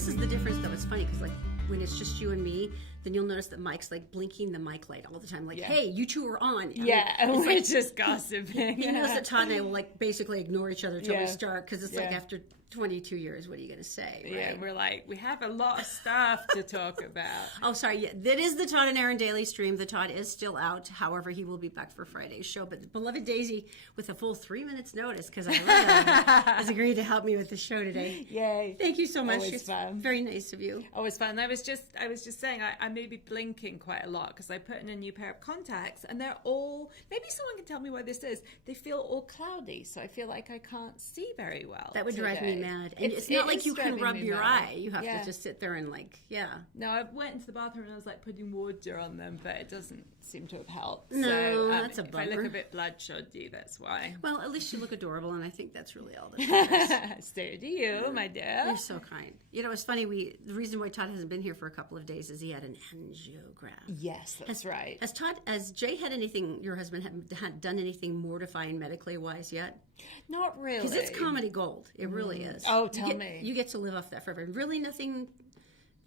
This is the difference, though. It's funny because, like, when it's just you and me, then you'll notice that Mike's like blinking the mic light all the time, like, "Hey, you two are on." And we're like, just gossiping. He knows that Todd and I will like basically ignore each other till we start because it's like after 22 years, what are you going to say? Right? Yeah, we're like, we have a lot of stuff to talk about. Oh, sorry. Yeah, that is the Todd and Erin daily stream. The Todd is still out. However, he will be back for Friday's show. But beloved Daisy, with a full 3 minutes notice, because I has agreed to help me with the show today. Yay! Thank you so much. Always it's fun. Very nice of you. Always fun. I was just saying I may be blinking quite a lot because I put in a new pair of contacts and they're all. Maybe someone can tell me why this is. They feel all cloudy, so I feel like I can't see very well. That would today. drive me mad. And it's not like you can rub your eye. You have to just sit there and No, I went into the bathroom and I was like putting water on them, but it doesn't seem to have helped. No, so, that's a bummer. If I look a bit bloodshot-y, that's why. Well, at least you look adorable, and I think that's really all that matters. So do you, my dear. You're so kind. You know, it's funny. The reason why Todd hasn't been here for a couple of days is he had an angiogram. Yes, that's right. Has Jay had anything? Your husband had done anything mortifying medically wise yet? Not really. Because it's comedy gold. It really is. Oh, tell me. You get to live off that forever. Really nothing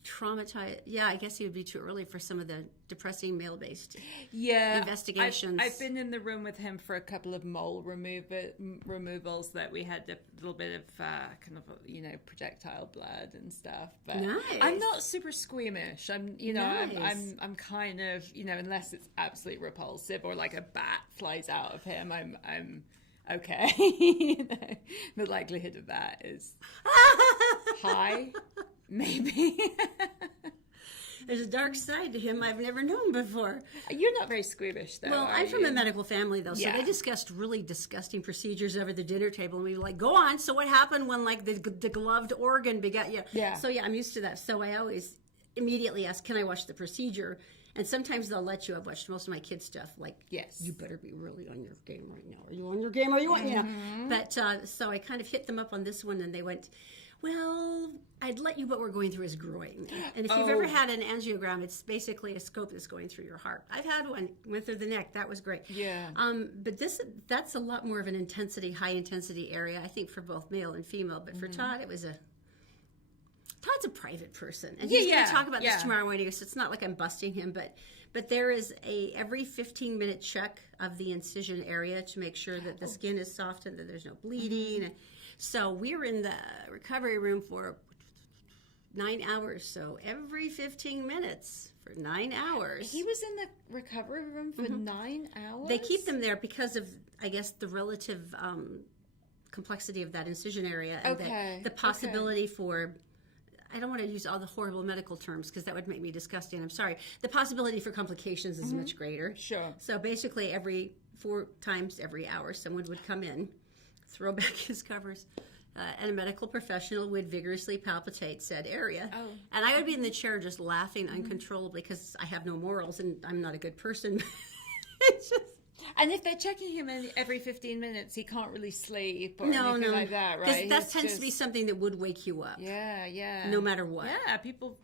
traumatized. Yeah, I guess it would be too early for some of the depressing male-based investigations. I've been in the room with him for a couple of mole removals that we had a little bit of kind of projectile blood and stuff. But nice. I'm not super squeamish. I'm Nice. I'm kind of unless it's absolutely repulsive or like a bat flies out of him. I'm okay. The likelihood of that is high. Maybe. There's a dark side to him I've never known before. You're not very squeamish, though. Well, I'm from a medical family, though, so they discussed really disgusting procedures over the dinner table, and we were like, "Go on." So what happened when, like, the gloved organ begat you? Yeah. So I'm used to that. So I always immediately ask, "Can I watch the procedure?" And sometimes they'll let you. I've watched most of my kids' stuff. Like, yes, you better be really on your game right now. Are you on your game? Are you on? But so I kind of hit them up on this one, and they went, "Well, I'd let you, but we're going through his groin." And if you've ever had an angiogram, it's basically a scope that's going through your heart. I've had one, went through the neck. That was great. Yeah. But that's a lot more of an high intensity area, I think, for both male and female. But for Todd, Todd's a private person, and he's going to talk about this tomorrow morning. So it's not like I'm busting him, but there is every 15-minute check of the incision area to make sure that the skin is soft and that there's no bleeding. So we were in the recovery room for 9 hours. So every 15 minutes for 9 hours. He was in the recovery room for 9 hours? They keep them there because of, I guess, the relative complexity of that incision area. And the possibility for... I don't want to use all the horrible medical terms because that would make me disgusting. I'm sorry. The possibility for complications is much greater. Sure. So basically every 4 times every hour, someone would come in, throw back his covers, and a medical professional would vigorously palpitate said area. Oh. And I would be in the chair just laughing uncontrollably because I have no morals and I'm not a good person. It's just... And if they're checking him every 15 minutes, he can't really sleep or anything like that, right? That tends to be something that would wake you up. Yeah. No matter what. Yeah, people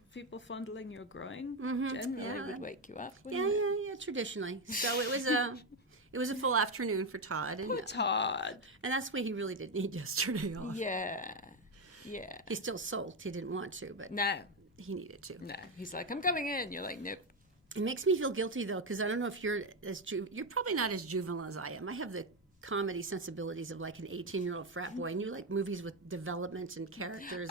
fondling your groin generally would wake you up, wouldn't it? Yeah, traditionally. So it was a full afternoon for Todd. And, Poor Todd. And that's why he really did need yesterday off. Yeah. He still sulked. He didn't want to, but he needed to. No, he's like, "I'm coming in." You're like, "Nope." It makes me feel guilty, though, because I don't know if you're probably not as juvenile as I am. I have the comedy sensibilities of like an 18-year-old frat boy, and you like movies with development and characters.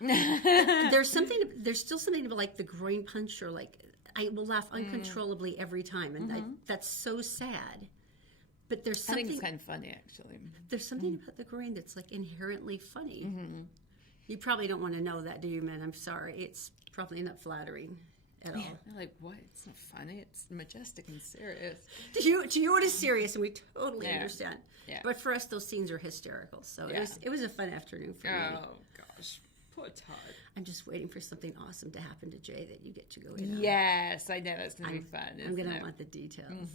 There's still something about like the groin punch, or like I will laugh uncontrollably every time, and that's so sad. But there's something. I think it's kind of funny, actually. There's something about the groin that's like inherently funny. You probably don't want to know that, do you, man? I'm sorry. It's probably not flattering at all. Like, what? It's not funny. It's majestic and serious. To you it is serious, and we totally understand. Yeah. But for us, those scenes are hysterical. So it was a fun afternoon for me. Oh gosh, poor Todd. I'm just waiting for something awesome to happen to Jay that you get to go in on. Yes, I know that's gonna be fun. I'm gonna want the details.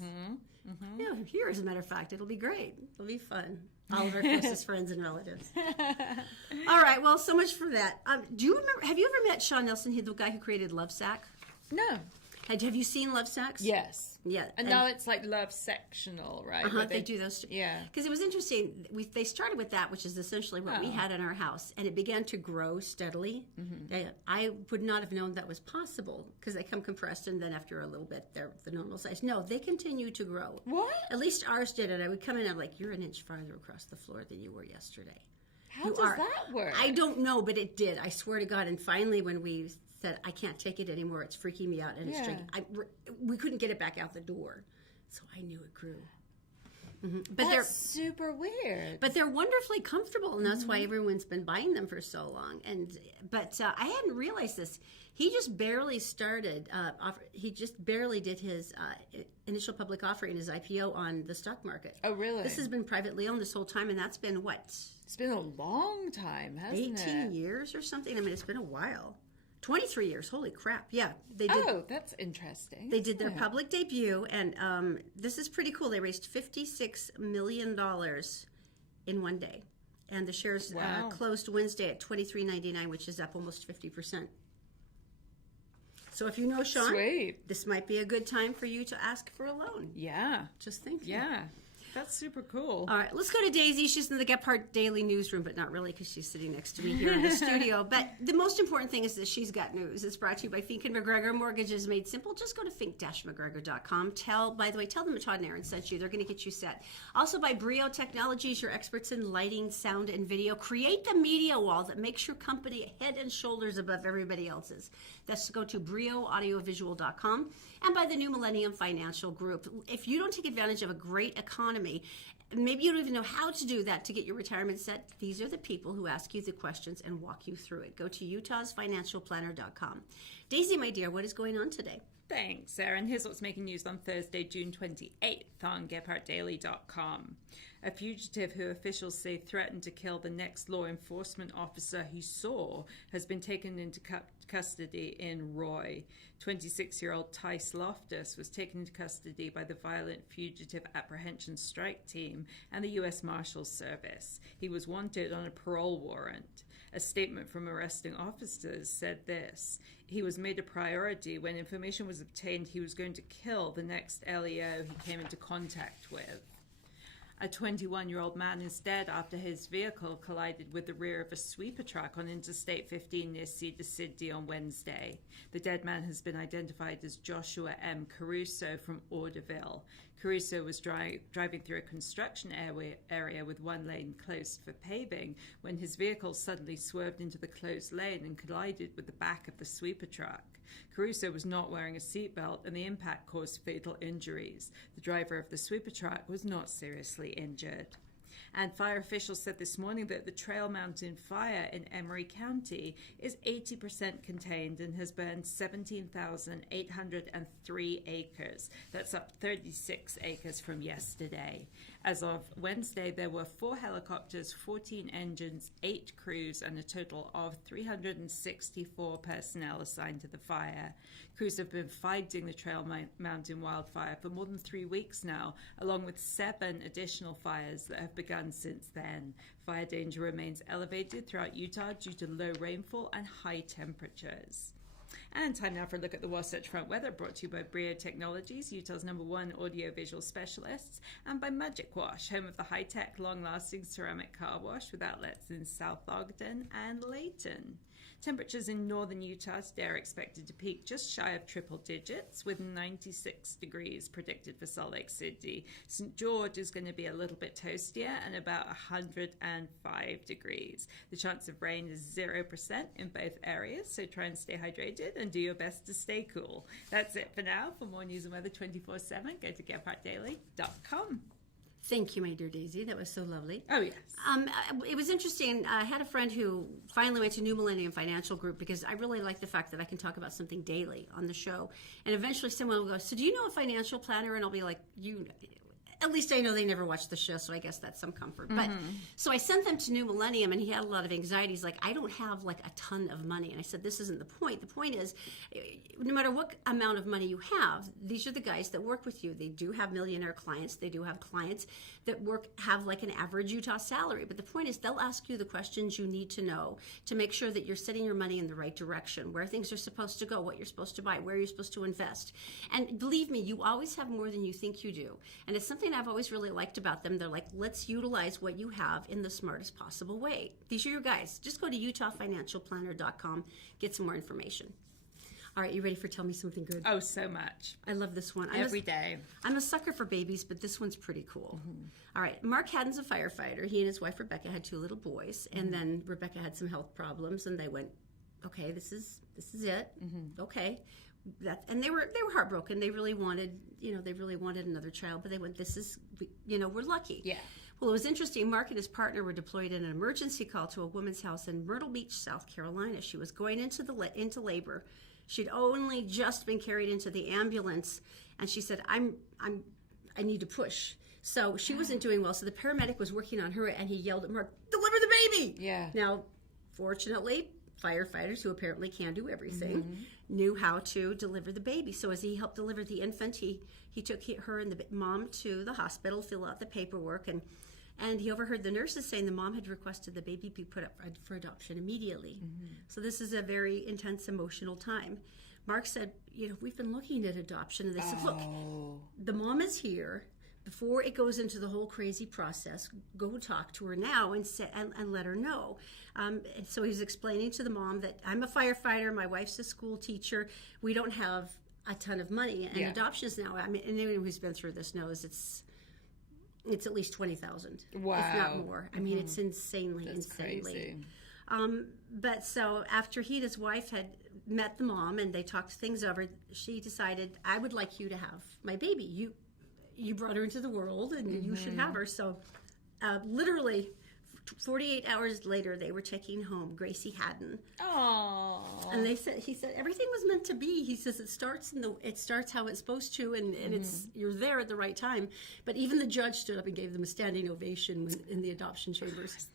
Yeah, here, as a matter of fact, it'll be great. It'll be fun. All of our closest friends and relatives. All right. Well, so much for that. Do you remember? Have you ever met Sean Nelson? He's the guy who created Love Sack. No. Have you seen Love Sex? Yes. Yeah. And now it's like Love Sectional, right? They do those too. Yeah. Because it was interesting. They started with that, which is essentially what we had in our house, and it began to grow steadily. I would not have known that was possible because they come compressed, and then after a little bit, they're the normal size. No, they continue to grow. What? At least ours did. And I would come in, and I'm like, you're an inch farther across the floor than you were yesterday. How does that work? I don't know, but it did. I swear to God. And finally, when we said, I can't take it anymore, it's freaking me out, and it's drinking, we couldn't get it back out the door. So I knew it grew. But That's super weird. But they're wonderfully comfortable, and that's why everyone's been buying them for so long. But I hadn't realized this. He just barely started. He just barely did his initial public offering, his IPO on the stock market. Oh, really? This has been privately owned this whole time, and that's been what? It's been a long time, hasn't 18 years or something. I mean, it's been a while. 23 years. Holy crap. Yeah. They did. Oh, that's interesting. They did their public debut, and this is pretty cool. They raised $56 million in one day. And the shares closed Wednesday at $23.99, which is up almost 50%. So if you know Sean, Sweet. This might be a good time for you to ask for a loan. Yeah. Just thinking. Yeah. That's super cool. All right, let's go to Daisy. She's in the Gephardt Daily newsroom, but not really because she's sitting next to me here in the studio. But the most important thing is that she's got news. It's brought to you by Fink & McGregor. Mortgages made simple. Just go to fink-mcgregor.com. By the way, tell them Todd and Erin sent you. They're going to get you set. Also by Brio Technologies, your experts in lighting, sound, and video. Create the media wall that makes your company head and shoulders above everybody else's. That's to go to brioaudiovisual.com. And by the New Millennium Financial Group. If you don't take advantage of a great economy, maybe you don't even know how to do that to get your retirement set, these are the people who ask you the questions and walk you through it. Go to utahsfinancialplanner.com. Daisy, my dear, what is going on today? Thanks, Erin. Here's what's making news on Thursday, June 28th on GephardtDaily.com. A fugitive who officials say threatened to kill the next law enforcement officer he saw has been taken into custody in Roy. 26-year-old Tice Loftus was taken into custody by the Violent Fugitive Apprehension Strike Team and the U.S. Marshals Service. He was wanted on a parole warrant. A statement from arresting officers said this: he was made a priority when information was obtained he was going to kill the next LEO he came into contact with. A 21-year-old man is dead after his vehicle collided with the rear of a sweeper truck on Interstate 15 near Cedar City on Wednesday. The dead man has been identified as Joshua M. Caruso from Orderville. Caruso was driving through a construction area with one lane closed for paving when his vehicle suddenly swerved into the closed lane and collided with the back of the sweeper truck. Caruso was not wearing a seatbelt, and the impact caused fatal injuries. The driver of the sweeper truck was not seriously injured. And fire officials said this morning that the Trail Mountain fire in Emery County is 80% contained and has burned 17,803 acres. That's up 36 acres from yesterday. As of Wednesday, there were 4 helicopters, 14 engines, 8 crews, and a total of 364 personnel assigned to the fire. Crews have been fighting the Trail Mountain wildfire for more than 3 weeks now, along with 7 additional fires that have begun since then. Fire danger remains elevated throughout Utah due to low rainfall and high temperatures. And time now for a look at the Wasatch Front weather, brought to you by Brio Technologies, Utah's #1 audio-visual specialists, and by Magic Wash, home of the high-tech, long-lasting ceramic car wash with outlets in South Ogden and Layton. Temperatures in northern Utah today are expected to peak just shy of triple digits, with 96 degrees predicted for Salt Lake City. St. George is going to be a little bit toastier and about 105 degrees. The chance of rain is 0% in both areas, so try and stay hydrated and do your best to stay cool. That's it for now. For more news and weather 24/7, go to GephardtDaily.com. Thank you, my dear Daisy. That was so lovely. Oh, yes. It was interesting. I had a friend who finally went to New Millennium Financial Group because I really like the fact that I can talk about something daily on the show. And eventually someone will go, so do you know a financial planner? And I'll be like, at least I know they never watched the show, so I guess that's some comfort. But so I sent them to New Millennium, and he had a lot of anxiety. He's like, I don't have like a ton of money. And I said, this isn't the point. The point is, no matter what amount of money you have, these are the guys that work with you. They do have millionaire clients. They do have clients that have like an average Utah salary. But the point is, they'll ask you the questions you need to know to make sure that you're setting your money in the right direction, where things are supposed to go, what you're supposed to buy, where you're supposed to invest. And believe me, you always have more than you think you do. And it's something I've always really liked about them. They're like, let's utilize what you have in the smartest possible way. These are your guys. Just go to utahfinancialplanner.com, get some more information. All right, you ready for Tell Me Something Good? Oh, so much. I love this one. Every day. I'm a sucker for babies, but this one's pretty cool. All right, Mark Haddon's a firefighter. He and his wife Rebecca had 2 little boys, and then Rebecca had some health problems, and they went, okay, this is it. Okay. And they were heartbroken. They really wanted another child, but they went, we're lucky. Yeah. Well, it was interesting. Mark and his partner were deployed in an emergency call to a woman's house in Myrtle Beach, South Carolina. She was going into labor. She'd only just been carried into the ambulance, and she said, I need to push. So she wasn't doing well. So the paramedic was working on her, and he yelled at Mark, deliver the baby. Yeah. Now, fortunately, firefighters, who apparently can do everything, knew how to deliver the baby. So as he helped deliver the infant, he took her and the mom to the hospital, fill out the paperwork, and he overheard the nurses saying the mom had requested the baby be put up for adoption immediately. So this is a very intense, emotional time. Mark said, we've been looking at adoption, and they said, look, the mom is here. Before it goes into the whole crazy process, go talk to her now and let her know. And so he's explaining to the mom that I'm a firefighter, my wife's a school teacher, we don't have a ton of money, and adoptions now, I mean, anyone who's been through this knows it's at least $20,000, wow, if not more. I mean, it's insanely. Crazy. But so after he and his wife had met the mom and they talked things over, she decided, I would like you to have my baby. You brought her into the world, and you should have her. So literally 48 hours later, they were taking home Gracie Haddon. Oh. And he said everything was meant to be. He says it starts how it's supposed to, and it's you're there at the right time. But even the judge stood up and gave them a standing ovation in the adoption chambers.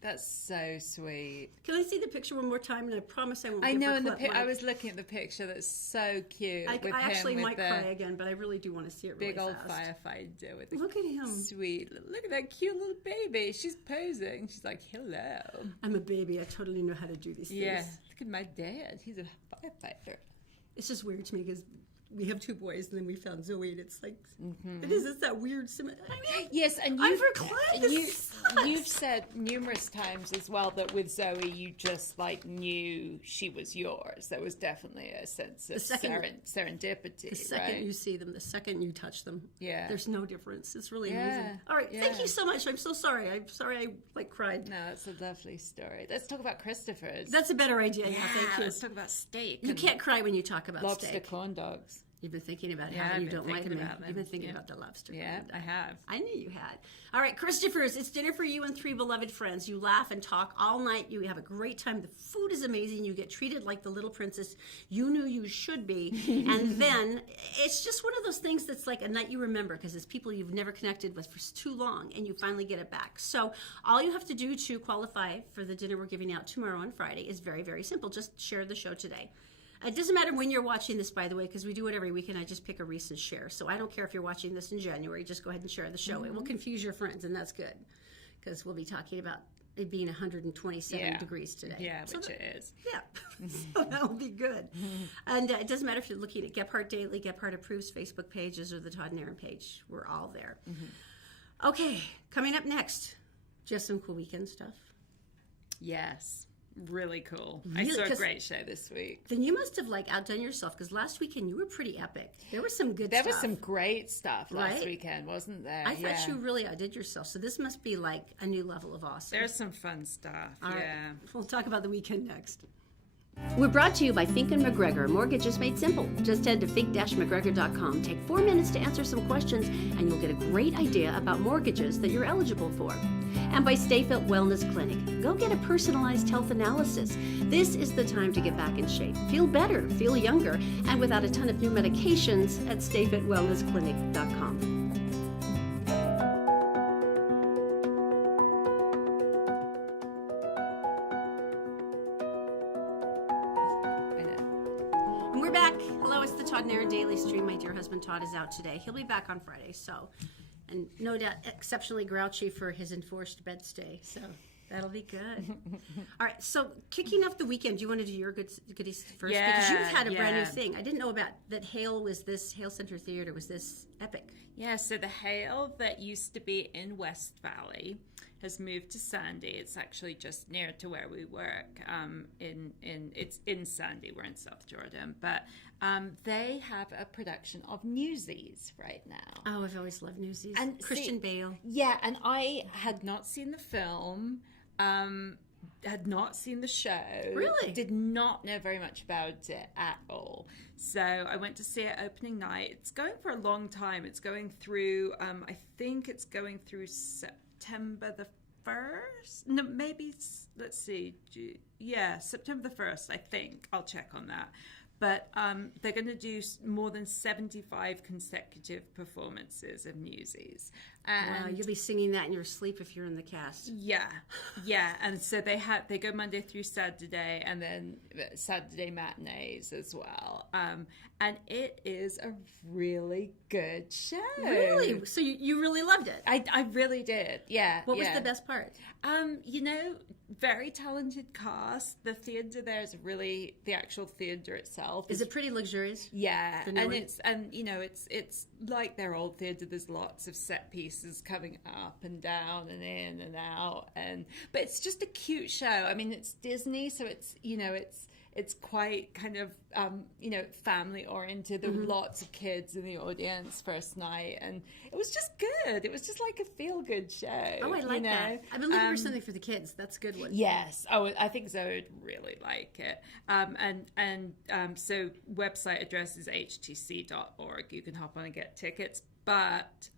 That's so sweet. Can I see the picture one more time? And I promise I won't. I know. I was looking at the picture. That's so cute. I actually might cry again, but I really do want to see it. Big really old firefighter with look at him. Sweet. Look at that cute little baby. She's posing. She's like, hello. I'm a baby. I totally know how to do these things. Yeah. Look at my dad. He's a firefighter. It's just weird to me because we have 2 boys, and then we found Zoe, and it's like, it's that weird symmetry. Yes, and you've said numerous times as well that with Zoe, you just knew she was yours. There was definitely a sense of serendipity. The second you see them, the second you touch them, there's no difference. It's really amazing. All right, thank you so much. I'm so sorry. I'm sorry I cried. No, it's a lovely story. Let's talk about Christopher's. That's a better idea. Yeah, thank you. Let's talk about steak. You can't cry when you talk about lobster steak. Corn dogs. You've been thinking about how you don't like them. You've been thinking about the lobster. Yeah, I have. I knew you had. All right, Christopher's, it's dinner for you and 3 beloved friends. You laugh and talk all night. You have a great time. The food is amazing. You get treated like the little princess you knew you should be. And then it's just one of those things that's like a night you remember because it's people you've never connected with for too long, and you finally get it back. So all you have to do to qualify for the dinner we're giving out tomorrow on Friday is very, very simple. Just share the show today. It doesn't matter when you're watching this, by the way, because we do it every week, and I just pick a recent share. So I don't care if you're watching this in January. Just go ahead and share the show. It will confuse your friends, and that's good, because we'll be talking about it being 127 degrees today. Yeah, which it is. Yeah, so that'll be good. And it doesn't matter if you're looking at Gephardt Daily, Gephardt Approves Facebook pages, or the Todd and Erin page. We're all there. Okay, coming up next, just some cool weekend stuff. Yes. Really cool. I saw a great show this week. Then you must have outdone yourself because last weekend you were pretty epic. There was some good stuff. There was some great stuff last weekend, wasn't there? I thought you really outdid yourself. So this must be a new level of awesome. There's some fun stuff. All right. We'll talk about the weekend next. We're brought to you by Fink & McGregor. Mortgages made simple. Just head to fink-mcgregor.com. Take 4 minutes to answer some questions, and you'll get a great idea about mortgages that you're eligible for. And by Stay Fit Wellness Clinic. Go get a personalized health analysis. This is the time to get back in shape. Feel better, feel younger, and without a ton of new medications at stayfitwellnessclinic.com. We're back. Hello, it's the Todd and Erin Daily Stream. My dear husband Todd is out today. He'll be back on Friday, so, and no doubt exceptionally grouchy for his enforced bed stay, so that'll be good. All right, so kicking off the weekend, do you want to do your goodies first? Yeah, because you've had a brand new thing. I didn't know about that. Hale Center Theater was this epic. Yeah, so the Hale that used to be in West Valley has moved to Sandy. It's actually just near to where we work. It's in Sandy. We're in South Jordan, but they have a production of Newsies right now. Oh, I've always loved Newsies. And Christian Bale. Yeah, and I had not seen the film. Had not seen the show. Really? Did not know very much about it at all. So I went to see it opening night. It's going for a long time. It's going through, I think it's going through September the 1st. No, maybe, let's see. Yeah, September the 1st, I think. I'll check on that. But they're going to do more than 75 consecutive performances of Newsies. And wow, you'll be singing that in your sleep if you're in the cast. Yeah. And so they go Monday through Saturday, and then Saturday matinees as well. And it is a really good show. Really? So you really loved it? I really did. Yeah. What was the best part? Very talented cast. The theater there is really the actual theater itself. Is it pretty luxurious? Yeah, and it's like their old theater. There's lots of set pieces coming up and down and in and out, but it's just a cute show. I mean, it's Disney, so it's quite kind of family oriented. There were lots of kids in the audience first night, and it was just good. It was just like a feel good show. Oh, I like that. I've been looking for something for the kids. That's a good one. Yes. Oh, I think Zoe would really like it. So website address is htc.org. You can hop on and get tickets, but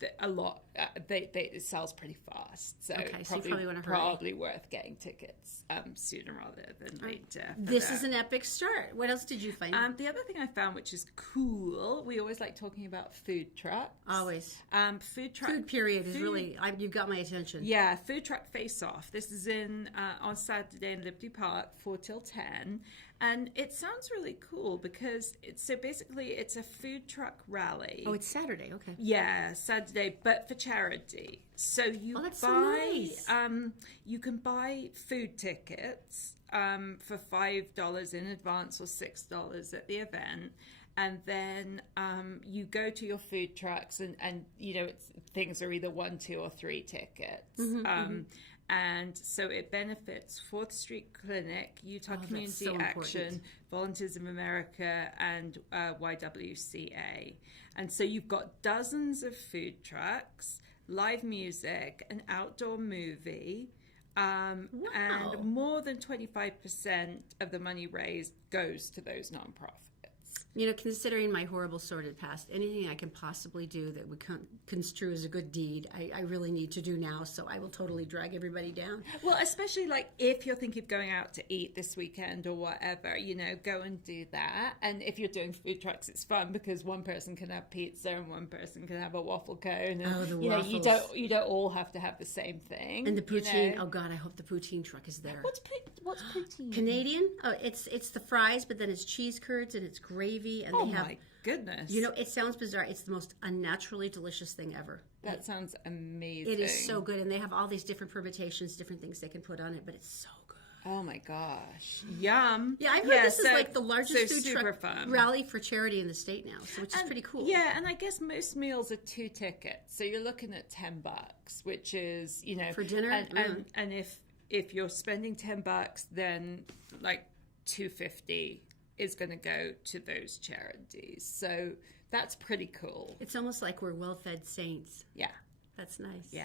it sells pretty fast, so okay, so probably, you probably want to hurry. Probably worth getting tickets sooner rather than later. This is an epic start. What else did you find? The other thing I found, which is cool, we always like talking about food trucks. Always. Food period is really, you've got my attention. Yeah, food truck face off. This is on Saturday in Liberty Park, 4 till 10. And it sounds really cool because it's a food truck rally. Oh, it's Saturday. Okay. Yeah, Saturday, but for charity. So you that's buy, so nice. You can buy food tickets for $5 in advance or $6 at the event. And then you go to your food trucks and things are either 1, 2, or 3 tickets. And so it benefits 4th Street Clinic, Utah Community Action, Volunteers of America, and YWCA. And so you've got dozens of food trucks, live music, an outdoor movie, and more than 25% of the money raised goes to those nonprofits. Considering my horrible sordid past, anything I can possibly do that would construe as a good deed, I really need to do now, so I will totally drag everybody down. Well, especially if you're thinking of going out to eat this weekend or whatever, go and do that. And if you're doing food trucks, it's fun because one person can have pizza and one person can have a waffle cone. And, the waffles. You don't all have to have the same thing. And the poutine, oh God, I hope the poutine truck is there. What's poutine? Canadian? Oh, it's the fries, but then it's cheese curds and it's gravy. And oh they have, my goodness. It sounds bizarre. It's the most unnaturally delicious thing ever. That sounds amazing. It is so good. And they have all these different permutations, different things they can put on it, but it's so good. Oh my gosh. Yum. Yeah, I've heard this is like the largest food truck fun. rally for charity in the state now, which is pretty cool. Yeah, and I guess most meals are 2 tickets. So you're looking at $10, which is, for dinner. And if you're spending $10, then like $2.50 is going to go to those charities. So that's pretty cool. It's almost like we're well-fed saints. Yeah. That's nice. Yeah.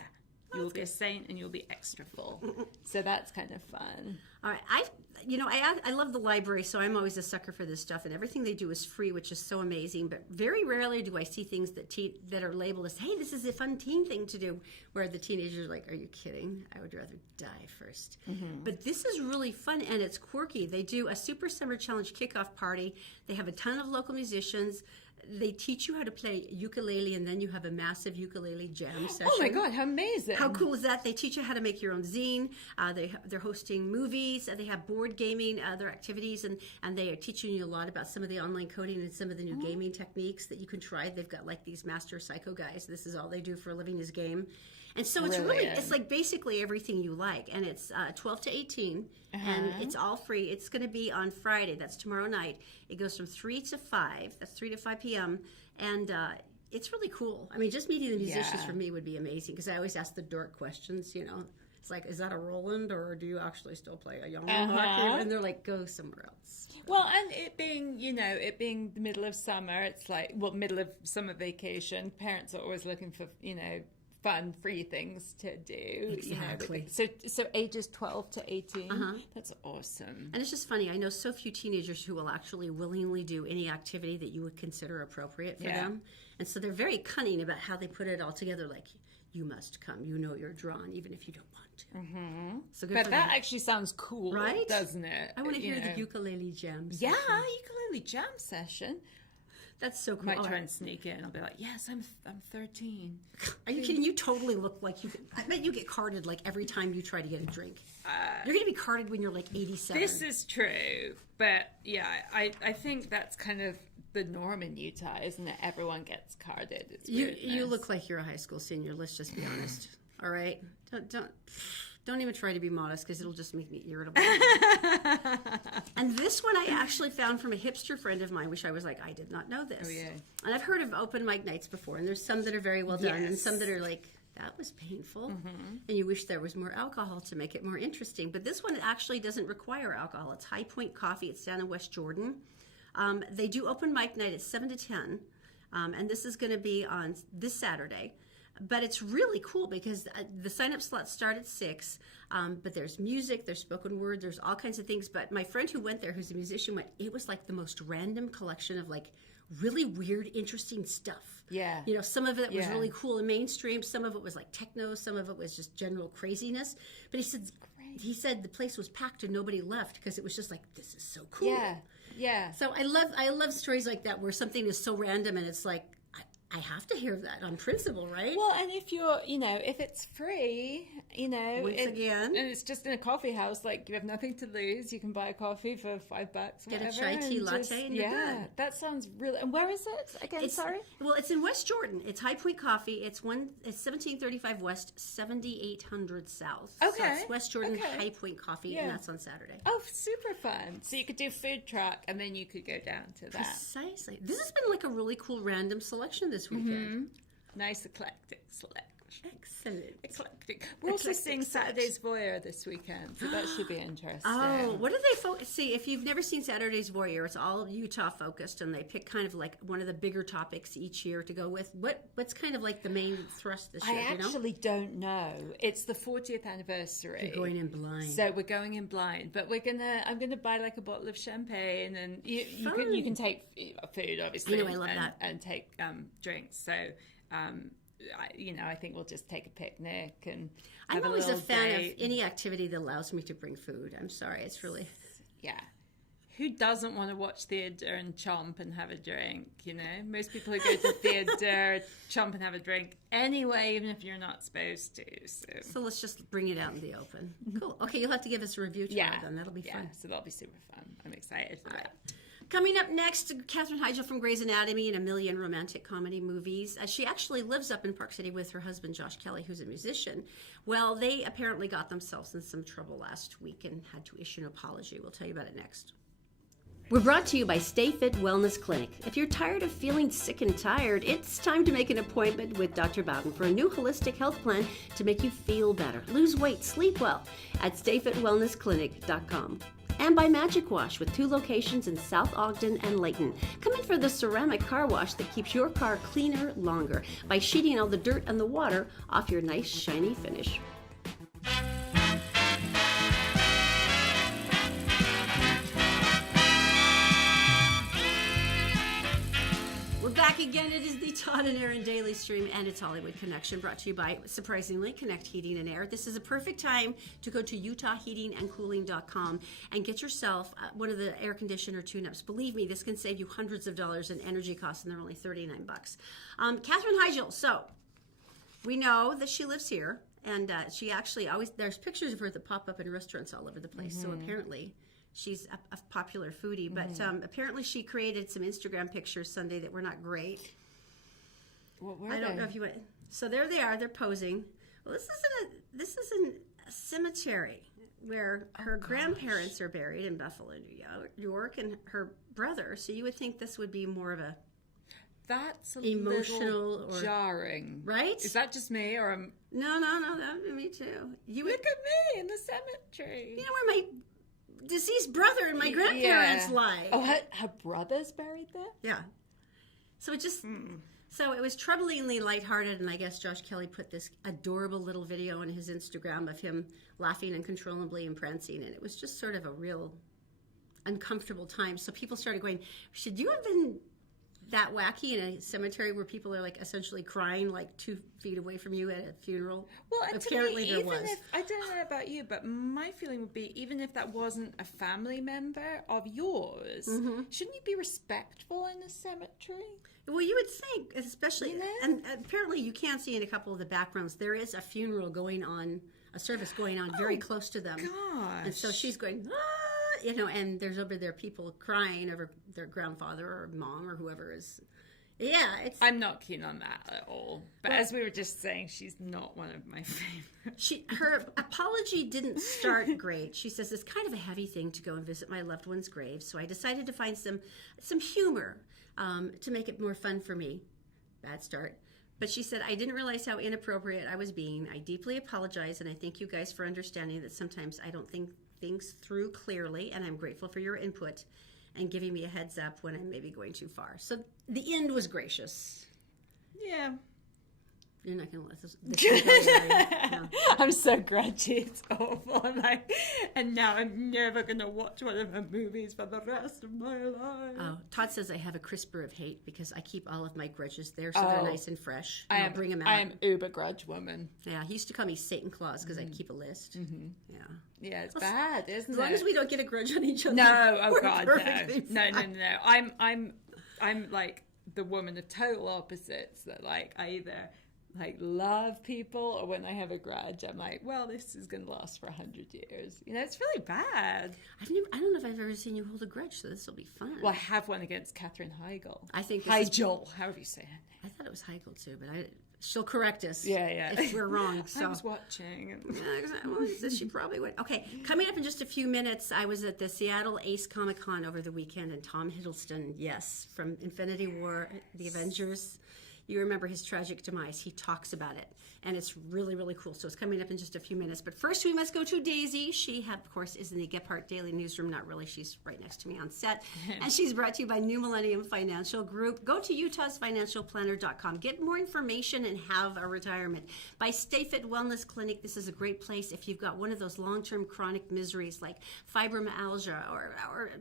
You'll be a saint and you'll be extra full. So that's kind of fun. All right. I love the library, so I'm always a sucker for this stuff, and everything they do is free, which is so amazing. But very rarely do I see things that are labeled as, hey, this is a fun teen thing to do, where the teenagers are like, are you kidding? I would rather die first. But this is really fun, and it's quirky. They do a Super Summer Challenge kickoff party. They have a ton of local musicians. they teach you how to play ukulele, and then you have a massive ukulele jam session. Oh my God, how amazing. How cool is that? They teach you how to make your own zine. They're hosting movies. They have board gaming, other activities, and they are teaching you a lot about some of the online coding and some of the new gaming techniques that you can try. They've got like these master psycho guys. This is all they do for a living is game. And so it's it's like basically everything you like. And it's 12 to 18, and it's all free. It's going to be on Friday. That's tomorrow night. It goes from 3 to 5. That's 3 to 5 p.m. And it's really cool. I mean, just meeting the musicians for me would be amazing, because I always ask the dork questions, you know. It's like, is that a Roland, or do you actually still play a Yamaha? And they're like, go somewhere else. Well, and it being the middle of summer, it's like, middle of summer vacation, parents are always looking for, fun, free things to do. Exactly. So ages 12 to 18. That's awesome. And it's just funny. I know so few teenagers who will actually willingly do any activity that you would consider appropriate for them. And so they're very cunning about how they put it all together. Like, you must come. You know you're drawn, even if you don't want to. So good But for that them. actually sounds cool, Right? doesn't it? I want to hear the ukulele jam Yeah, session. ukulele jam session. That's so cool. Might try and sneak in. I'll be like, yes, I'm 13. Are you kidding? You totally look like you could. I bet you get carded like every time you try to get a drink. You're going to be carded when you're like 87. This is true. But yeah, I think that's kind of the norm in Utah, isn't it? Everyone gets carded. It's You look like you're a high school senior. Let's just be honest. All right? Don't even try to be modest, because it'll just make me irritable. And this one I actually found from a hipster friend of mine, which I was like, I did not know this. Oh, yeah. And I've heard of open mic nights before, and there's some that are very well done, and some that are like, that was painful. And you wish there was more alcohol to make it more interesting. But this one actually doesn't require alcohol. It's High Point Coffee. It's down in West Jordan. They do open mic night at 7 to 10. And this is going to be on this Saturday. But it's really cool because the sign-up slots start at 6, but there's music, there's spoken word, there's all kinds of things. But my friend who went there, who's a musician, it was like the most random collection of like really weird, interesting stuff. Yeah. Some of it was really cool and mainstream. Some of it was like techno. Some of it was just general craziness. But he said the place was packed and nobody left because it was just like, this is so cool. Yeah. So I love stories like that where something is so random and it's like, I have to hear that on principle, right? Well, and if you're, if it's free, Once again. and it's just in a coffee house, like you have nothing to lose, you can buy a coffee for $5. Get a chai tea latte and you're good. That sounds really. And where is it again? Sorry. Well, it's in West Jordan. It's High Point Coffee. It's 1735 West, 7800 South. Okay. So it's West Jordan High Point Coffee, and that's on Saturday. Oh, super fun! So you could do food truck, and then you could go down to that. Precisely. This has been like a really cool random selection this weekend. Nice eclectic selection. Excellent. Eclectic. We're also seeing Saturday's Voyeur this weekend, so that should be interesting. Oh, what do they see? If you've never seen Saturday's Voyeur, it's all Utah focused, and they pick kind of like one of the bigger topics each year to go with. What's kind of like the main thrust this year? I actually don't know. It's the 40th anniversary. You're going in blind. So we're going in blind, but I'm gonna buy like a bottle of champagne, and you can take food, obviously. I love that. And take drinks. So. I think we'll just take a picnic and have I'm always a fan date. of any activity that allows me to bring food. I'm sorry, it's really... Yeah. Who doesn't want to watch theatre and chomp and have a drink, Most people who go to theatre chomp and have a drink anyway, even if you're not supposed to. So let's just bring it out in the open. Cool. Okay, you'll have to give us a review tomorrow then. That'll be fun. So that'll be super fun. I'm excited for that. Coming up next, Katherine Heigl from Grey's Anatomy and a million romantic comedy movies. She actually lives up in Park City with her husband, Josh Kelly, who's a musician. Well, they apparently got themselves in some trouble last week and had to issue an apology. We'll tell you about it next. We're brought to you by Stay Fit Wellness Clinic. If you're tired of feeling sick and tired, it's time to make an appointment with Dr. Bowden for a new holistic health plan to make you feel better, lose weight, sleep well at stayfitwellnessclinic.com. And by Magic Wash with 2 locations in South Ogden and Layton. Come in for the ceramic car wash that keeps your car cleaner longer by sheeting all the dirt and the water off your nice shiny finish. We're back back again. It is the Todd and Erin Daily Stream, and it's Hollywood Connection, brought to you by, surprisingly, Connect Heating and Air. This is a perfect time to go to UtahHeatingandCooling.com and get yourself one of the air conditioner tune-ups. Believe me, this can save you hundreds of dollars in energy costs, and they're only $39. Catherine Heigl. So we know that she lives here, and she actually always, there's pictures of her that pop up in restaurants all over the place. So apparently she's a popular foodie, but apparently she created some Instagram pictures Sunday that were not great. What were I don't know if you went. So there they are. They're posing. Well, this is in a cemetery where her grandparents are buried in Buffalo, New York, and her brother. So you would think this would be more of a emotional or jarring, right? Is that just me, or No, that would be me too. You look at me in the cemetery. You know where my deceased brother and my grandparents lie. Oh, her brother's buried there? Yeah. So it just, so it was troublingly lighthearted, and I guess Josh Kelly put this adorable little video on his Instagram of him laughing uncontrollably and prancing, and it was just sort of a real uncomfortable time. So people started going, should you have been that wacky in a cemetery where people are like essentially crying like 2 feet away from you at a funeral? Well, apparently to me, there was. If, I don't know about you, but my feeling would be, even if that wasn't a family member of yours, shouldn't you be respectful in a cemetery? Well, you would think, especially, and apparently you can see in a couple of the backgrounds, there is a funeral going on, a service going on very close to them. Gosh. And so she's going, and there's over there people crying over their grandfather or mom or whoever is. Yeah, I'm not keen on that at all. But as we were just saying, she's not one of my favorites. Her apology didn't start great. She says, it's kind of a heavy thing to go and visit my loved one's grave, so I decided to find some humor to make it more fun for me. Bad start. But she said, I didn't realize how inappropriate I was being. I deeply apologize, and I thank you guys for understanding that sometimes I don't think things through clearly, and I'm grateful for your input and giving me a heads up when I'm maybe going too far. So the end was gracious. Yeah. You're not going to let this go, no. I'm so grudgy. It's awful. And now I'm never going to watch one of her movies for the rest of my life. Oh, Todd says I have a crisper of hate because I keep all of my grudges there so they're nice and fresh. I'll bring them out. I am uber grudge woman. Yeah, he used to call me Satan Claus because I'd keep a list. Mm-hmm. Yeah. Yeah, it's bad, isn't it? As long as we don't get a grudge on each other. No, oh we're God, no. No. I'm like the woman of total opposites that I either love people, or when I have a grudge, I'm like, well, this is going to last for 100 years. It's really bad. I don't know if I've ever seen you hold a grudge, so this will be fun. Well, I have one against Catherine Heigl. I think Heigl, however you say her name. I thought it was Heigl too, but she'll correct us. Yeah. If we're wrong. So. I was watching. She probably would. Okay, coming up in just a few minutes, I was at the Seattle Ace Comic Con over the weekend, and Tom Hiddleston, yes, from Infinity War, The Avengers. You remember his tragic demise. He talks about it, and it's really, really cool. So it's coming up in just a few minutes. But first, we must go to Daisy. She, of course, is in the Gephardt Daily Newsroom. Not really. She's right next to me on set. And she's brought to you by New Millennium Financial Group. Go to utahsfinancialplanner.com. Get more information and have a retirement. By Stay Fit Wellness Clinic. This is a great place if you've got one of those long-term chronic miseries like fibromyalgia or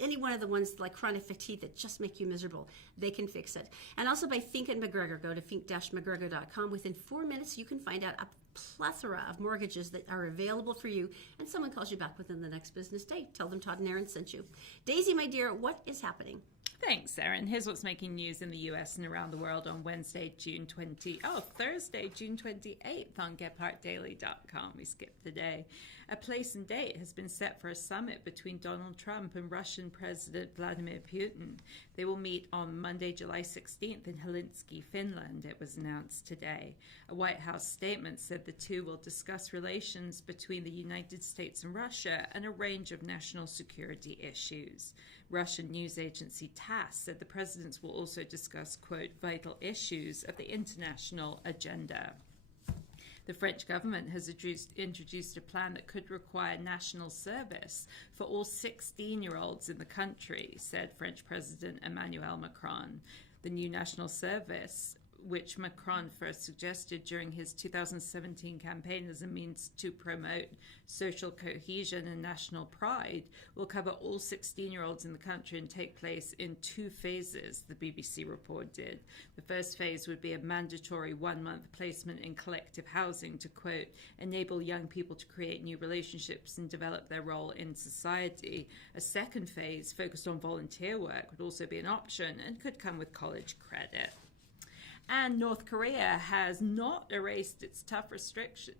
any one of the ones like chronic fatigue that just make you miserable. They can fix it. And also by Fink and McGregor. Go to fink-mcgregor.com. Within 4 minutes, you can find out a plethora of mortgages that are available for you, and someone calls you back within the next business day. Tell them Todd and Erin sent you. Daisy, my dear, what is happening? Thanks, Erin. Here's what's making news in the US and around the world on Thursday, June 28th on GepHardtDaily.com. We skipped the day. A place and date has been set for a summit between Donald Trump and Russian President Vladimir Putin. They will meet on Monday, July 16th in Helsinki, Finland, it was announced today. A White House statement said the two will discuss relations between the United States and Russia and a range of national security issues. Russian news agency TASS said the presidents will also discuss, quote, vital issues of the international agenda. The French government has introduced a plan that could require national service for all 16-year-olds in the country, said French President Emmanuel Macron. The new national service which Macron first suggested during his 2017 campaign as a means to promote social cohesion and national pride, will cover all 16-year-olds in the country and take place in 2 phases, the BBC reported. The first phase would be a mandatory 1-month placement in collective housing to, quote, enable young people to create new relationships and develop their role in society. A second phase, focused on volunteer work, would also be an option and could come with college credit. And North Korea has not eased its tough restrictions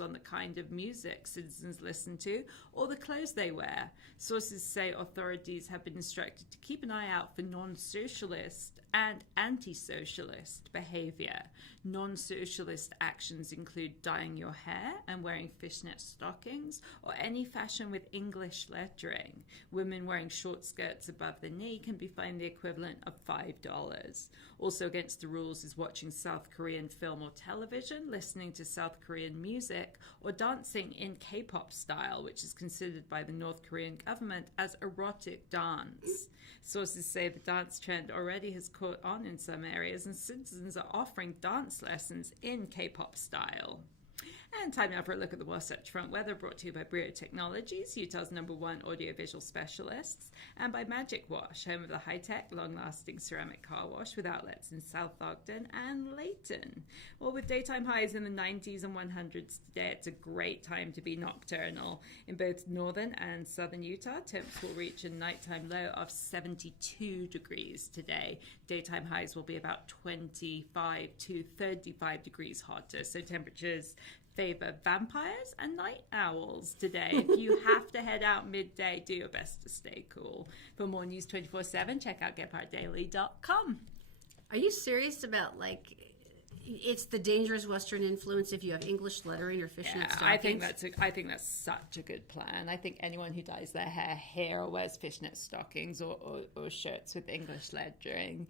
on the kind of music citizens listen to or the clothes they wear. Sources say authorities have been instructed to keep an eye out for non-socialist and anti-socialist behavior. Non-socialist actions include dyeing your hair and wearing fishnet stockings or any fashion with English lettering. Women wearing short skirts above the knee can be fined the equivalent of $5. Also against the rules is watching South Korean film or television, listening to South Korean music, or dancing in K-pop style, which is considered by the North Korean government as erotic dance. Sources say the dance trend already has caught on in some areas, and citizens are offering dance lessons in K-pop style. And time now for a look at the Wasatch Front weather, brought to you by Brio Technologies, Utah's #1 audiovisual specialists, and by Magic Wash, home of the high-tech, long-lasting ceramic car wash with outlets in South Ogden and Layton. Well, with daytime highs in the 90s and 100s today, it's a great time to be nocturnal. In both northern and southern Utah, temps will reach a nighttime low of 72 degrees today. Daytime highs will be about 25 to 35 degrees hotter, so temperatures favor vampires and night owls today. If you have to head out midday, do your best to stay cool. For more news 24/7, check out GephartDaily.com. Are you serious about, like, it's the dangerous Western influence if you have English lettering or fishnet stockings? I think that's such a good plan. I think anyone who dyes their hair or wears fishnet stockings or shirts with English lettering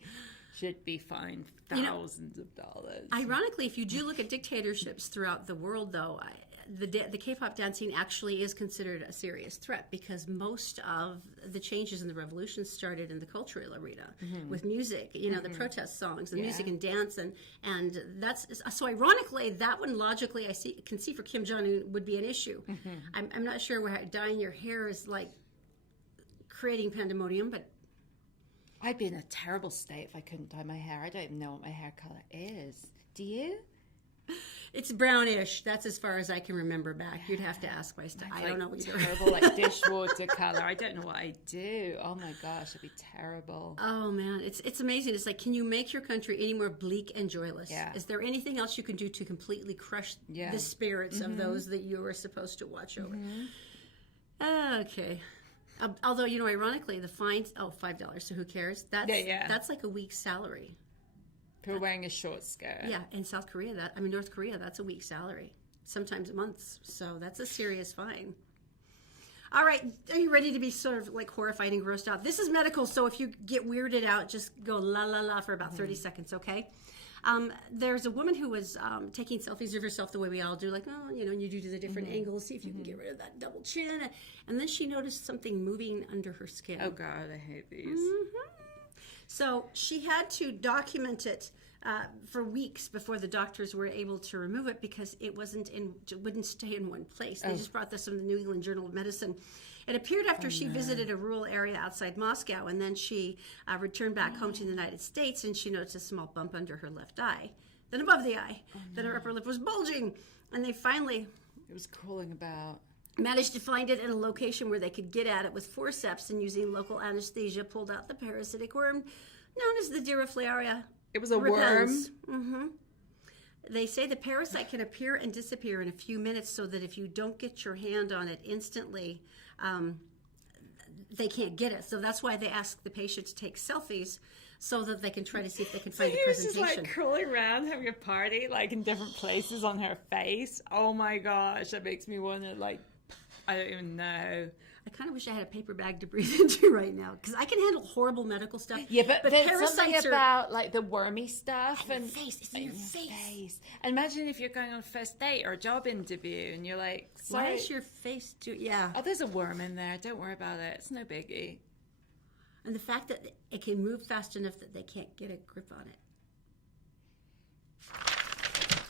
should be fined thousands of dollars. Ironically, if you do look at dictatorships throughout the world, though, the K-pop dancing actually is considered a serious threat, because most of the changes in the revolution started in the cultural arena with music, the protest songs, the music and dance, and that's so. Ironically, that one logically can see for Kim Jong-un would be an issue. I'm not sure where dyeing your hair is like creating pandemonium, but I'd be in a terrible state if I couldn't dye my hair. I don't even know what my hair color is. Do you? It's brownish. That's as far as I can remember back. Yeah. You'd have to ask my style. I don't know either. Terrible, like dishwater color. I don't know what I do. Oh my gosh, it'd be terrible. Oh man, it's amazing. It's like, can you make your country any more bleak and joyless? Yeah. Is there anything else you can do to completely crush the spirits of those that you are supposed to watch over? Okay. Although, ironically, the fines, $5, so who cares? That's like a week's salary. For wearing a short skirt. Yeah, in North Korea, that's a week's salary. Sometimes months. So that's a serious fine. All right, are you ready to be sort of like horrified and grossed out? This is medical, so if you get weirded out, just go la la la for about 30 seconds, okay? There's a woman who was taking selfies of herself the way we all do, like, you do the different angles, see if you can get rid of that double chin. And then she noticed something moving under her skin. Oh, God, I hate these. So she had to document it for weeks before the doctors were able to remove it, because it wouldn't stay in one place. They just brought this from the New England Journal of Medicine. It appeared after she visited a rural area outside Moscow, and then she returned back home to the United States, and she noticed a small bump under her left eye, then above the eye, then her upper lip was bulging, and they finally... It was crawling about. Managed to find it in a location where they could get at it with forceps, and using local anesthesia pulled out the parasitic worm known as the Diriflaria. It was a repens. Worm? They say the parasite can appear and disappear in a few minutes, so that if you don't get your hand on it instantly, they can't get it. So that's why they ask the patient to take selfies, so that they can try to see if they can find the presentation. He was just like crawling around having a party, like in different places on her face. Oh my gosh, that makes me want to, like, I don't even know. I kind of wish I had a paper bag to breathe into right now, because I can handle horrible medical stuff. Yeah, but there's parasites something about like the wormy stuff and face. It's in your face. And imagine if you're going on a first date or a job interview, and you're like, "Why is your face do?" Yeah. Oh, there's a worm in there. Don't worry about it. It's no biggie. And the fact that it can move fast enough that they can't get a grip on it.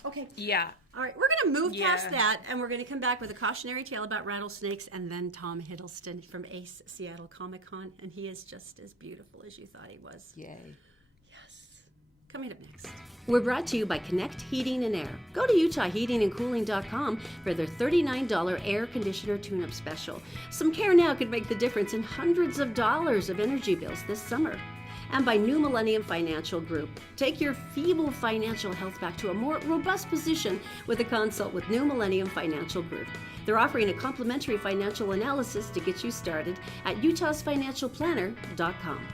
Okay. Yeah. All right, we're going to move past that, and we're going to come back with a cautionary tale about rattlesnakes, and then Tom Hiddleston from Ace Seattle Comic Con, and he is just as beautiful as you thought he was. Yay. Yes. Coming up next. We're brought to you by Connect Heating and Air. Go to UtahHeatingandCooling.com for their $39 air conditioner tune-up special. Some care now could make the difference in hundreds of dollars of energy bills this summer. And by New Millennium Financial Group. Take your feeble financial health back to a more robust position with a consult with New Millennium Financial Group. They're offering a complimentary financial analysis to get you started at utahsfinancialplanner.com.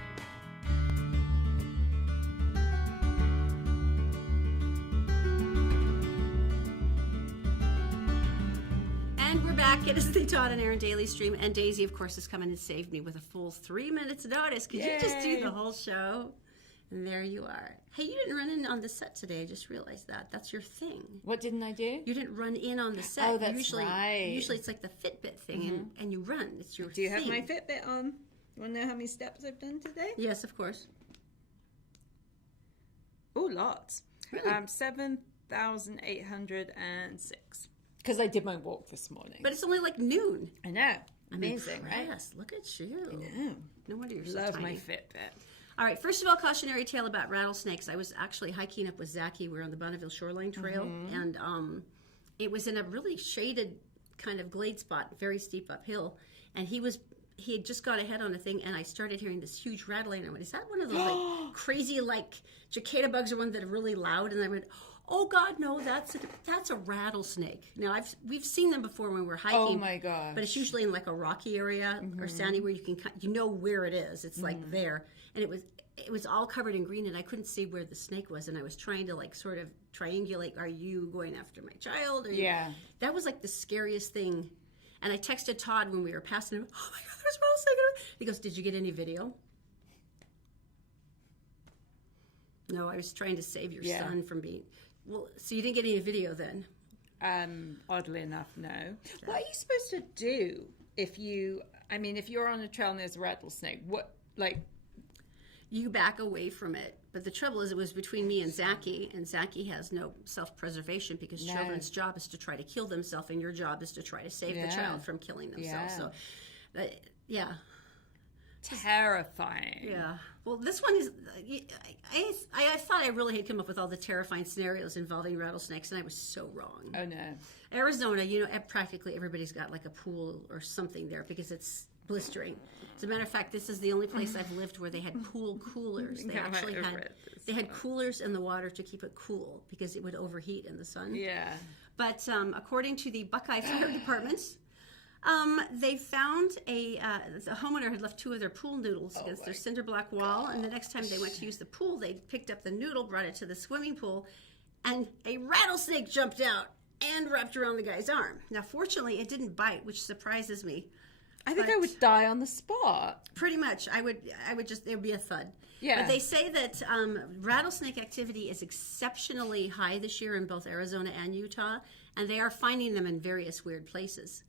And we're back. It is the Todd and Erin Daily Stream, and Daisy, of course, has come in and saved me with a full 3 minutes notice. Could you just do the whole show? And there you are. Hey, you didn't run in on the set today. I just realized that. That's your thing. What didn't I do? You didn't run in on the set. Oh, that's right. Usually it's like the Fitbit thing, and you run. It's your Do you thing. have my Fitbit on? You want to know how many steps I've done today? Yes, of course. Oh, lots. Really? 7,806. Because I did my walk this morning. But it's only like noon. I know. Amazing, right? Yes, look at you. I know. No wonder you're so Love tiny. my Fitbit. All right, first of all, cautionary tale about rattlesnakes. I was actually hiking up with Zachy. We were on the Bonneville Shoreline Trail, and it was in a really shaded kind of glade spot, very steep uphill. And he had just got ahead on a thing, and I started hearing this huge rattling. I went, "Is that one of those like crazy like cicada bugs, or one that are really loud?" And I went, "Oh God, no! That's a rattlesnake." Now we've seen them before when we're hiking. Oh my gosh! But it's usually in like a rocky area or sandy where you know where it is. It's like there, and it was all covered in green, and I couldn't see where the snake was, and I was trying to like sort of triangulate. Are you going after my child? Yeah. That was like the scariest thing. And I texted Todd when we were passing him. Oh my God, there's a rattlesnake! He goes, "Did you get any video?" No, I was trying to save your son from being. Well, so you didn't get any video then? Oddly enough, no. What are you supposed to do if you're on a trail and there's a rattlesnake? You back away from it. But the trouble is, it was between me and Zachy has no self-preservation because children's job is to try to kill themselves, and your job is to try to save the child from killing themselves. So, terrifying. Yeah. Well, this one is. I thought I really had come up with all the terrifying scenarios involving rattlesnakes, and I was so wrong. Oh no. Arizona, practically everybody's got like a pool or something there because it's blistering. As a matter of fact, this is the only place I've lived where they had pool coolers. They actually had coolers in the water to keep it cool because it would overheat in the sun. Yeah. But according to the Buckeye Fire Department, they found the homeowner had left 2 of their pool noodles against their cinder block wall, and the next time they went to use the pool, they picked up the noodle, brought it to the swimming pool, and a rattlesnake jumped out and wrapped around the guy's arm. Now, fortunately, it didn't bite, which surprises me. I think I would die on the spot. Pretty much. I would just, there would be a thud. Yeah. But they say that rattlesnake activity is exceptionally high this year in both Arizona and Utah, and they are finding them in various weird places.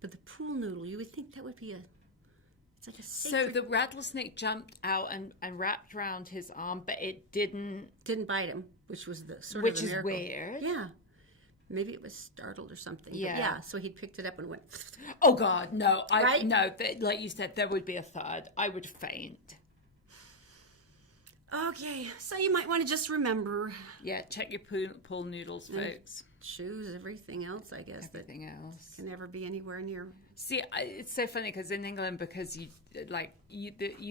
But the pool noodle, you would think that would be it's like a sacred... So the rattlesnake jumped out and wrapped around his arm, but it didn't bite him, which was the sort which of a miracle. Which is weird. Yeah. Maybe it was startled or something. Yeah. But yeah, so he picked it up and went... Oh, God, no. Right? No, like you said, there would be a third. I would faint. Okay, so you might want to just remember... Yeah, check your pool noodles, folks. Choose everything else, I guess. Everything else. Can never be anywhere near... See, it's so funny because in England, because you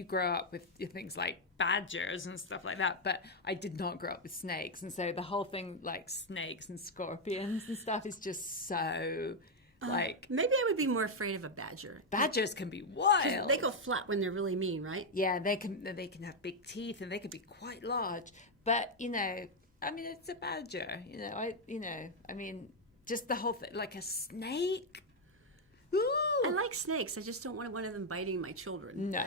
grow up with things like badgers and stuff like that, but I did not grow up with snakes, and so the whole thing like snakes and scorpions and stuff is just so like. Maybe I would be more afraid of a badger. Badgers can be wild. They go flat when they're really mean, right? Yeah, they can have big teeth and they can be quite large, but it's a badger. Just the whole thing, like a snake. Ooh. I like snakes. I just don't want one of them biting my children. No.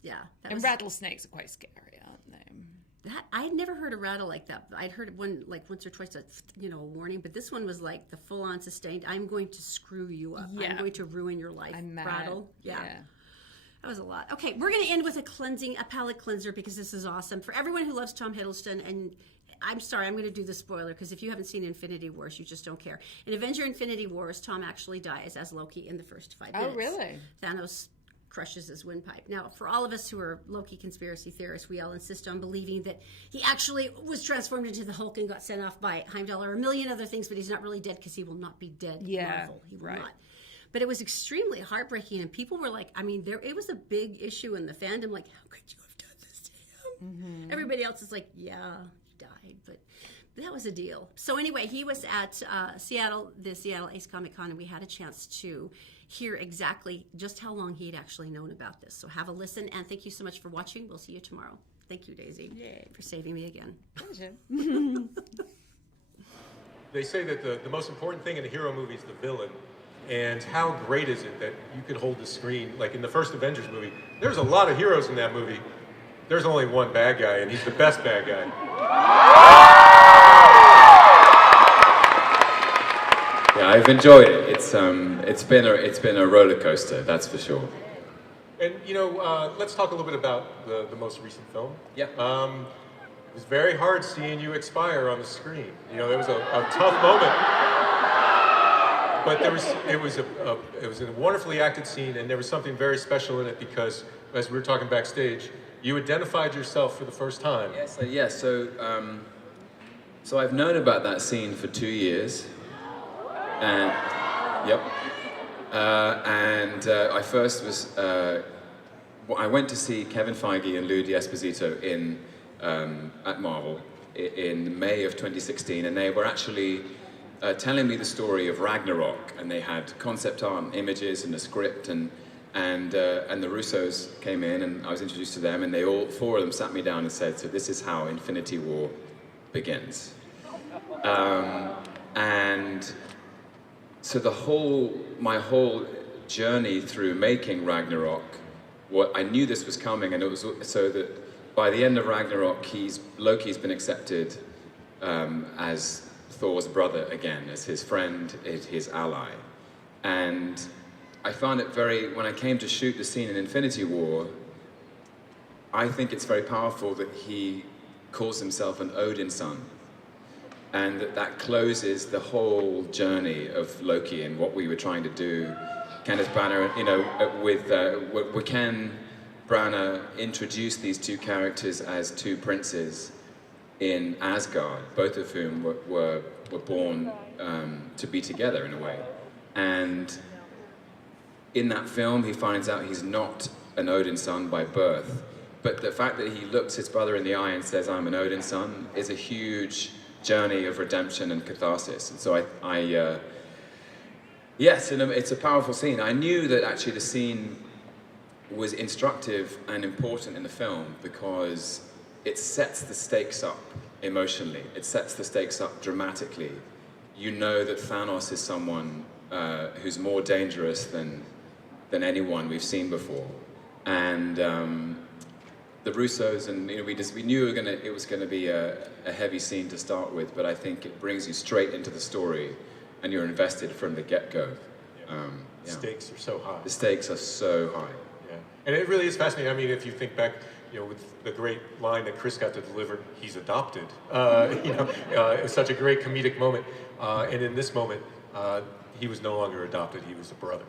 Yeah. And rattlesnakes are quite scary, aren't they? I had never heard a rattle like that. I'd heard one like once or twice, a warning. But this one was like the full-on sustained. I'm going to screw you up. Yeah. I'm going to ruin your life. I'm mad. Rattle. Yeah. That was a lot. Okay, we're going to end with a palate cleanser, because this is awesome. For everyone who loves Tom Hiddleston, and I'm sorry, I'm going to do the spoiler, because if you haven't seen Infinity Wars, you just don't care. In Avenger Infinity Wars, Tom actually dies as Loki in the first 5 minutes. Oh, really? Thanos crushes his windpipe. Now, for all of us who are Loki conspiracy theorists, we all insist on believing that he actually was transformed into the Hulk and got sent off by Heimdall or a million other things, but he's not really dead, because he will not be dead. Marvel. He will not. But it was extremely heartbreaking, and people were like, I mean, it was a big issue in the fandom, like, how could you have done this to him? Mm-hmm. Everybody else is like, yeah, he died, but that was a deal. So anyway, he was at the Seattle Ace Comic Con, and we had a chance to hear exactly just how long he had actually known about this. So have a listen, and thank you so much for watching. We'll see you tomorrow. Thank you, Daisy, for saving me again. Pleasure. They say that the most important thing in a hero movie is the villain. And how great is it that you could hold the screen, like in the first Avengers movie, there's a lot of heroes in that movie. There's only one bad guy, and he's the best bad guy. Yeah, I've enjoyed it. It's been a roller coaster, that's for sure. And you know, let's talk a little bit about the most recent film. Yeah. It was very hard seeing you expire on the screen. You know, there was a tough moment. But it was a wonderfully acted scene, and there was something very special in it, because as we were talking backstage, you identified yourself for the first time. Yes. So I've known about that scene for 2 years, and I first was I went to see Kevin Feige and Lou D'Esposito at Marvel in May of 2016, and they were actually telling me the story of Ragnarok, and they had concept art and images and a script, and the Russos came in, and I was introduced to them, and they all four of them sat me down and said, so this is how Infinity War begins. And so my whole journey through making Ragnarok, I knew this was coming, and it was so that by the end of Ragnarok, Loki's been accepted as Thor's brother again, as his friend, his ally. And I found it when I came to shoot the scene in Infinity War, I think it's very powerful that he calls himself an Odin son. And that closes the whole journey of Loki and what we were trying to do. Kenneth Branagh, you know, with Ken Branagh introduced these two characters as two princes in Asgard, both of whom were born to be together in a way. And in that film, he finds out he's not an Odin son by birth, but the fact that he looks his brother in the eye and says, I'm an Odin son, is a huge journey of redemption and catharsis. And so yes, and it's a powerful scene. I knew that actually the scene was instructive and important in the film because it sets the stakes up emotionally. It sets the stakes up dramatically. You know that Thanos is someone who's more dangerous than anyone we've seen before. And the Russos, and you know, we knew it was gonna be a heavy scene to start with, but I think it brings you straight into the story, and you're invested from the get-go. The stakes are so high. The stakes are so high. Yeah, and it really is fascinating. I mean, if you think back, you know, with the great line that Chris got to deliver, he's adopted. It was such a great comedic moment. And in this moment, he was no longer adopted, he was a brother.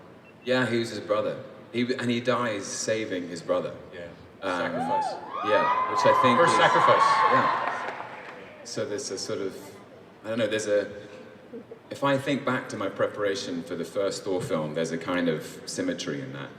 Yeah, he was his brother. He dies saving his brother. Yeah, sacrifice. Yeah, which I think First is, sacrifice. Yeah. So there's a sort of, I don't know, if I think back to my preparation for the first Thor film, there's a kind of symmetry in that.